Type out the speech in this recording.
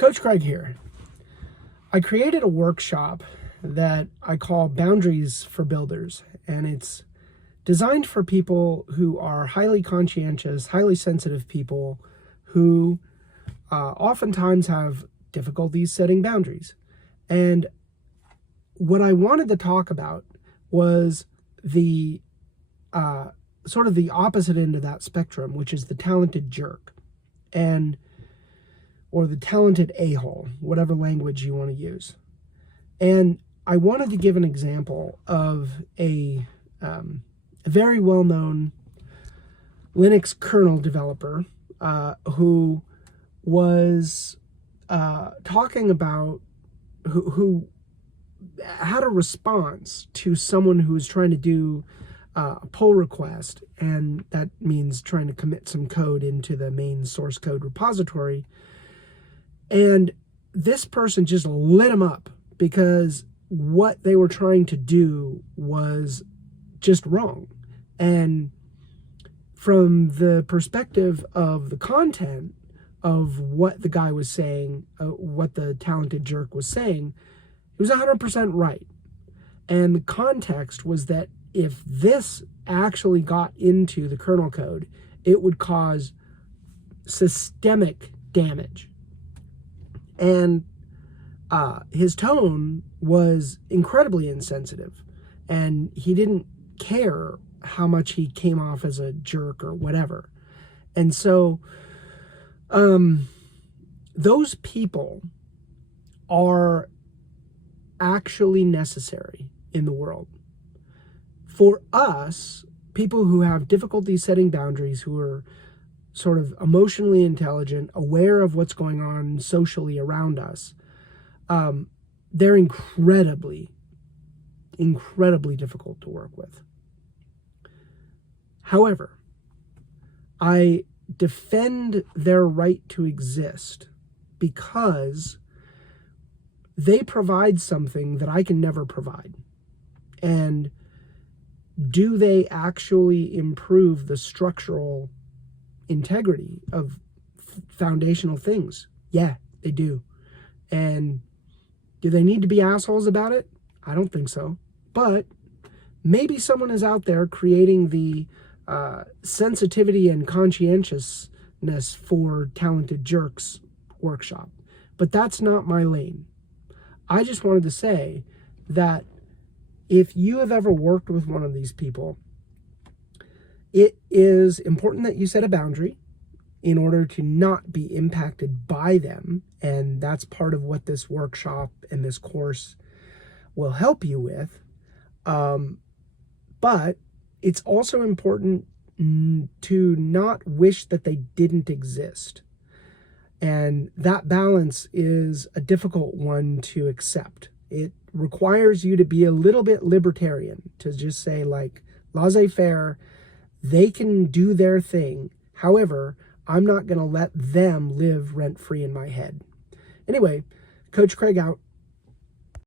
Coach Craig here. I created a workshop that I call Boundaries for Builders, and it's designed for people who are highly conscientious, highly sensitive people who oftentimes have difficulties setting boundaries. And what I wanted to talk about was the sort of the opposite end of that spectrum, which is the talented jerk, or the talented a-hole, whatever language you want to use. And I wanted to give an example of a very well-known Linux kernel developer who was talking about who had a response to someone who was trying to do a pull request, and that means trying to commit some code into the main source code repository. And this person just lit them up because what they were trying to do was just wrong. And from the perspective of the content of what the guy was saying, what the talented jerk was saying, he was 100% right. And the context was that if this actually got into the kernel code, it would cause systemic damage. And his tone was incredibly insensitive, and he didn't care how much he came off as a jerk or whatever. And so those people are actually necessary in the world. For us, people who have difficulty setting boundaries, who are sort of emotionally intelligent, aware of what's going on socially around us, they're incredibly difficult to work with. However, I defend their right to exist because they provide something that I can never provide. And do they actually improve the structural integrity of foundational things? Yeah, they do. And do they need to be assholes about it? I don't think so. But maybe someone is out there creating the sensitivity and conscientiousness for talented jerks workshop. But that's not my lane. I just wanted to say that if you have ever worked with one of these people, it is important that you set a boundary in order to not be impacted by them. And that's part of what this workshop and this course will help you with. But it's also important to not wish that they didn't exist. And that balance is a difficult one to accept. It requires you to be a little bit libertarian, to just say, like, laissez-faire, they can do their thing. However, I'm not going to let them live rent-free in my head. Anyway, Coach Craig out.